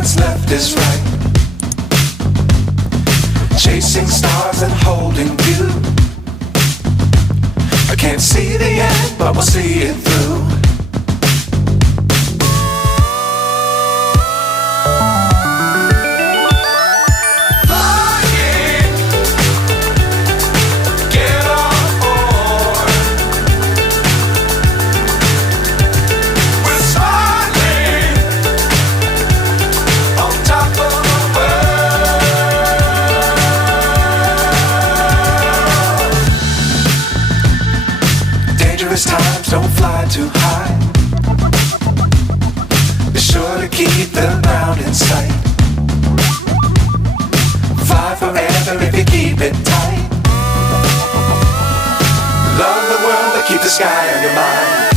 what's left is right. Chasing stars and holding you. I can't see the end, but we'll see it through. Times don't fly too high. Be sure to keep the ground in sight. Fly forever if you keep it tight. Love the world but keep the sky on your mind.